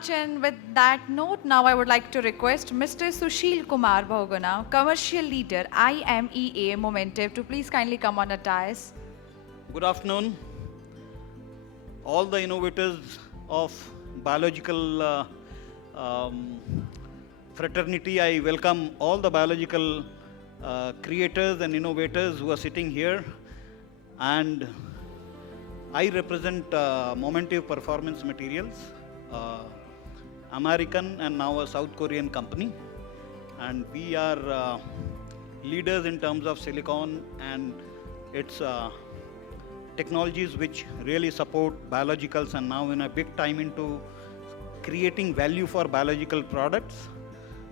much, and with that note, now I would like to request Mr. Sushil Kumar Bahuguna, Commercial Leader, IMEA Momentive, to please kindly come on a dais. Good afternoon, all the innovators of biological fraternity. I welcome all the biological creators and innovators who are sitting here, and I represent Momentive Performance Materials, American and now a South Korean company, and we are leaders in terms of silicon and its technologies which really support biologicals, and now in a big time into creating value for biological products.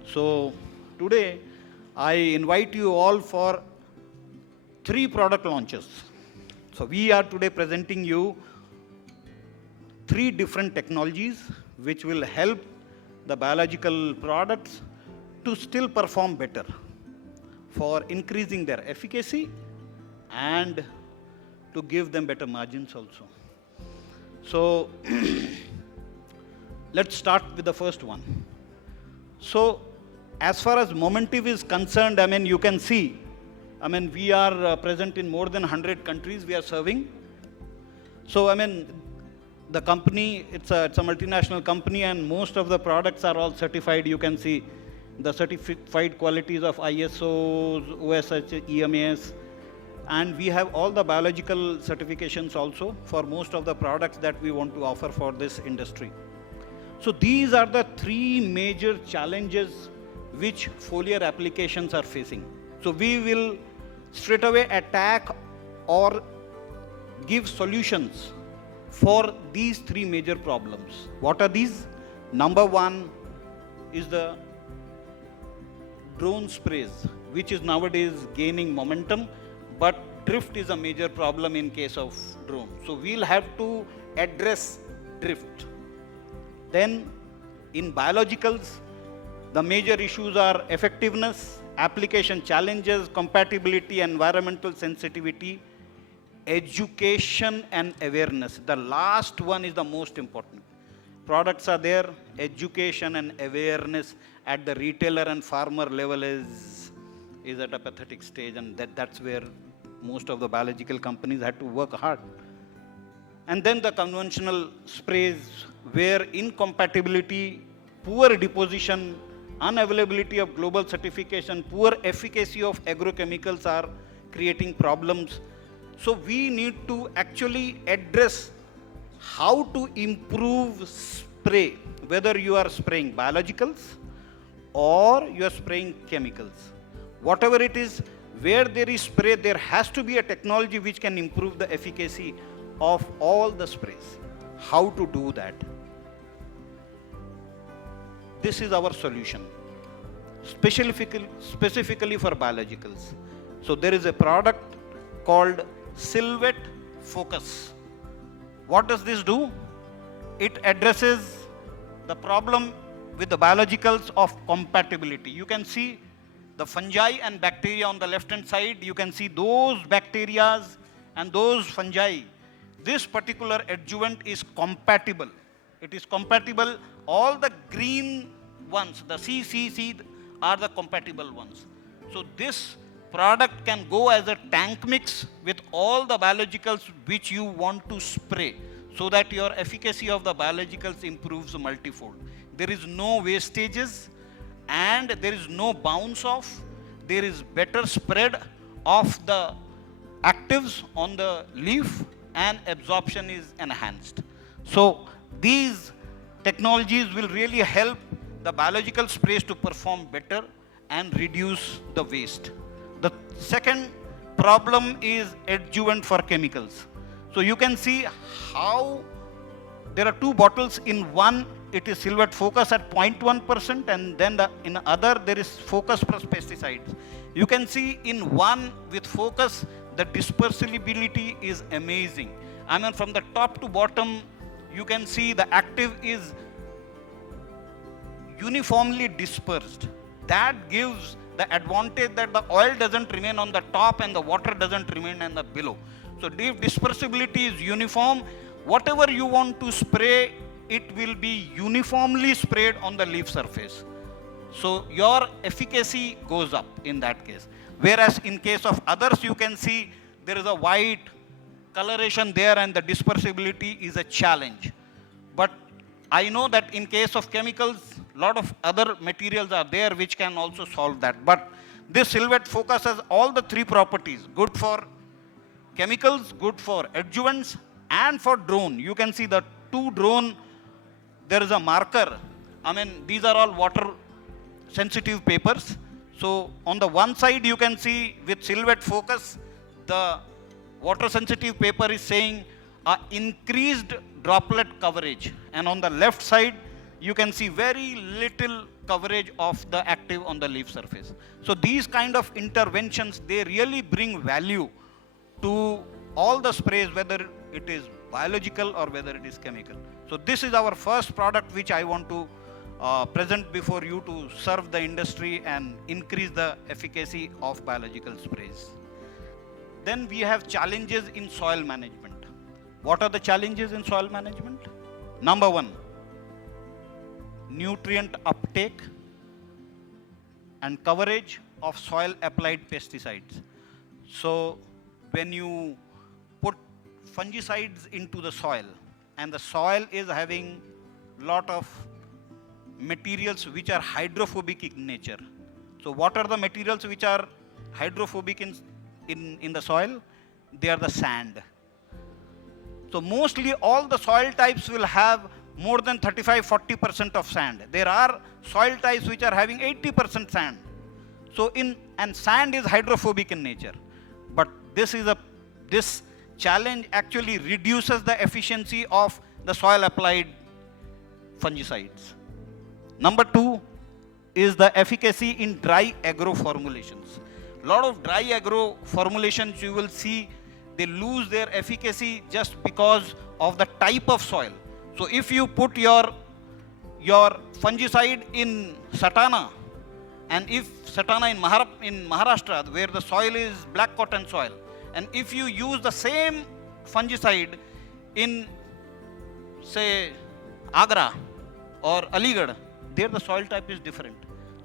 So today I invite you all for 3 product launches. So we are today presenting you 3 different technologies which will help the biological products to still perform better for increasing their efficacy and to give them better margins also. So let's start with the first one. So as far as Momentive is concerned, you can see, we are present in more than 100 countries we are serving. So the company, it's a multinational company, and most of the products are all certified. You can see the certified qualities of ISOs, OSH, EMAS, and we have all the biological certifications also for most of the products that we want to offer for this industry. So these are the 3 major challenges which foliar applications are facing. So we will straight away attack or give solutions for these 3 major problems. What are these? Number 1 is the drone sprays, which is nowadays gaining momentum, but drift is a major problem in case of drone. So we'll have to address drift. Then in biologicals, the major issues are effectiveness, application challenges, compatibility, environmental sensitivity, education and awareness. The last one is the most important. Products are there, education and awareness at the retailer and farmer level is at a pathetic stage, and that's where most of the biological companies had to work hard. And then the conventional sprays, where incompatibility, poor deposition, unavailability of global certification, poor efficacy of agrochemicals are creating problems. So we need to actually address how to improve spray, whether you are spraying biologicals or you are spraying chemicals. Whatever it is, where there is spray, there has to be a technology which can improve the efficacy of all the sprays. How to do that? This is our solution, specifically for biologicals. So there is a product called Silhouette Focus. What does this do? It addresses the problem with the biologicals of compatibility. You can see the fungi and bacteria on the left hand side. You can see those bacteria and those fungi. This particular adjuvant is compatible. It is compatible. All the green ones, the C are the compatible ones. So this product can go as a tank mix with all the biologicals which you want to spray, so that your efficacy of the biologicals improves multifold. There is no wastages and there is no bounce off. There is better spread of the actives on the leaf and absorption is enhanced. So these technologies will really help the biological sprays to perform better and reduce the waste. The second problem is adjuvant for chemicals. So you can see how there are 2 bottles. In one, it is Silhouette Focus at 0.1%, and then in other there is Focus plus pesticides. You can see in one with Focus, the dispersibility is amazing. From the top to bottom, you can see the active is uniformly dispersed. That gives the advantage that the oil doesn't remain on the top and the water doesn't remain in the below. So if dispersibility is uniform, whatever you want to spray it will be uniformly sprayed on the leaf surface. So your efficacy goes up in that case. Whereas in case of others, you can see there is a white coloration there and the dispersibility is a challenge. But I know that in case of chemicals, a lot of other materials are there which can also solve that. But this Silhouette Focus has all the three properties: good for chemicals, good for adjuvants, and for drone. You can see the two drone, there is a marker. I mean, these are all water sensitive papers. So on the one side, you can see with Silhouette Focus, the water sensitive paper is saying increased droplet coverage. And on the left side, you can see very little coverage of the active on the leaf surface. So these kind of interventions, they really bring value to all the sprays, whether it is biological or whether it is chemical. So this is our first product which I want to present before you to serve the industry and increase the efficacy of biological sprays. Then we have challenges in soil management. What are the challenges in soil management? Number one, nutrient uptake and coverage of soil applied pesticides. So when you put fungicides into the soil and the soil is having lot of materials which are hydrophobic in nature. So what are the materials which are hydrophobic in the soil? They are the sand. So mostly all the soil types will have more than 35-40% of sand. There are soil types which are having 80% sand. So and sand is hydrophobic in nature. But this challenge actually reduces the efficiency of the soil applied fungicides. Number two is the efficacy in dry agro formulations. A lot of dry agro formulations you will see they lose their efficacy just because of the type of soil. So if you put your fungicide in Satana, and if Satana in Maharashtra, where the soil is black cotton soil, and if you use the same fungicide in, say, Agra or Aligarh, there the soil type is different.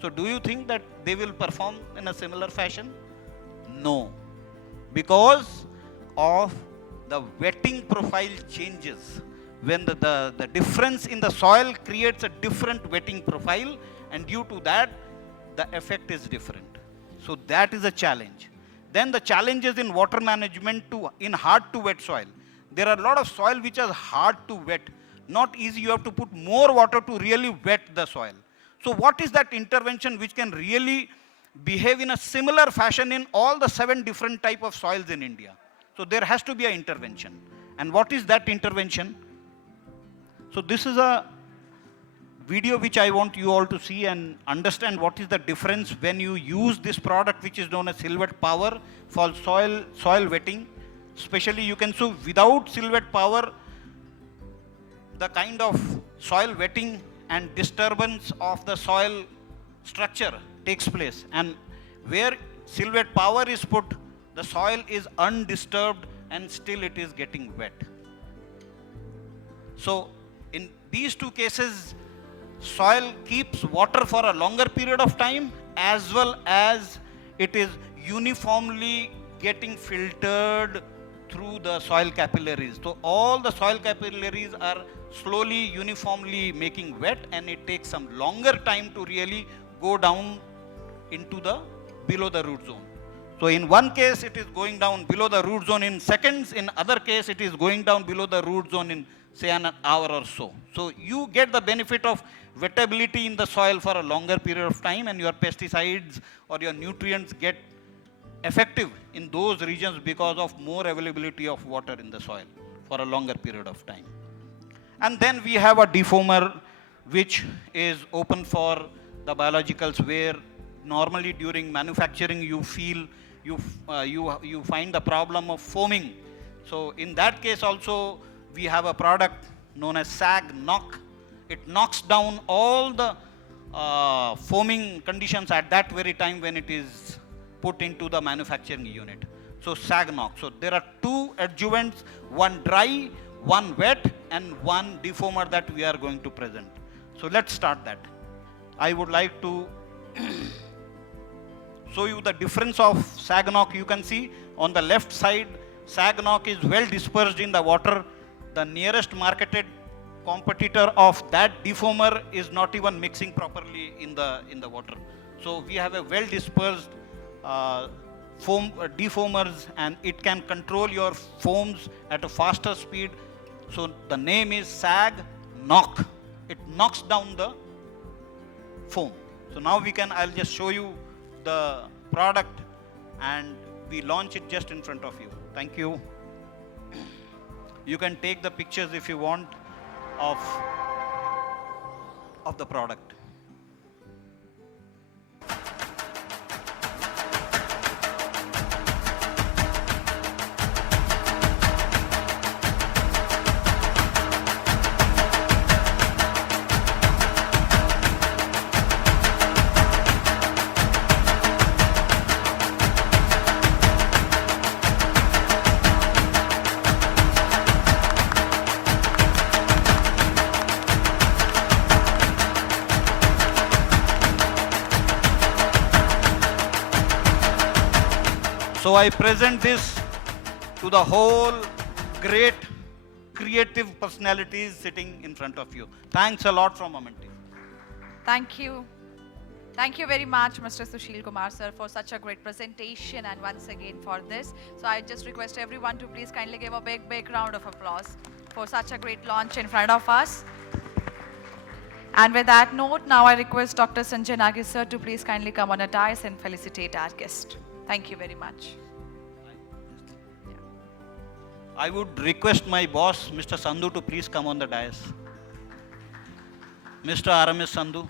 So do you think that they will perform in a similar fashion? No, because of the wetting profile changes. When the difference in the soil creates a different wetting profile, and due to that, the effect is different. So that is a challenge. Then the challenges in water management in hard to wet soil. There are a lot of soil which are hard to wet. Not easy, you have to put more water to really wet the soil. So what is that intervention which can really behave in a similar fashion in all the 7 different type of soils in India? So there has to be an intervention. And what is that intervention? So this is a video which I want you all to see and understand what is the difference when you use this product which is known as Silhouette Power for soil wetting. Especially you can see without Silhouette Power, the kind of soil wetting and disturbance of the soil structure takes place. And where Silhouette Power is put, the soil is undisturbed and still it is getting wet. So in these two cases, soil keeps water for a longer period of time, as well as it is uniformly getting filtered through the soil capillaries. So all the soil capillaries are slowly, uniformly making wet, and it takes some longer time to really go down into the below the root zone. So in one case it is going down below the root zone in seconds, in other case it is going down below the root zone in say an hour or so. So you get the benefit of wettability in the soil for a longer period of time, and your pesticides or your nutrients get effective in those regions because of more availability of water in the soil for a longer period of time. And then we have a defoamer which is open for the biologicals, where normally during manufacturing you feel you find the problem of foaming. So in that case also we have a product known as SAG knock. It knocks down all the foaming conditions at that very time when it is put into the manufacturing unit. So SAG knock. So there are two adjuvants, one dry, one wet and one defoamer that we are going to present. So let's start that. I would like to show you the difference of Sagnock. You can see on the left side, Sagnock is well dispersed in the water. The nearest marketed competitor of that defoamer is not even mixing properly in the water. So we have a well dispersed defoamers, and it can control your foams at a faster speed. So the name is Sag Knock. It knocks down the foam. So now I'll just show you the product and we launch it just in front of you. Thank you. You can take the pictures if you want of the product. So I present this to the whole great creative personalities sitting in front of you. Thanks a lot from Momentive. Thank you. Thank you very much, Mr. Sushil Kumar, sir, for such a great presentation and once again for this. So I just request everyone to please kindly give a big, big round of applause for such a great launch in front of us. And with that note, now I request Dr. Sanjay Nagi, sir, to please kindly come on a dais and felicitate our guest. Thank you very much. I would request my boss, Mr. Sandhu, to please come on the dais. Mr. RMS Sandhu.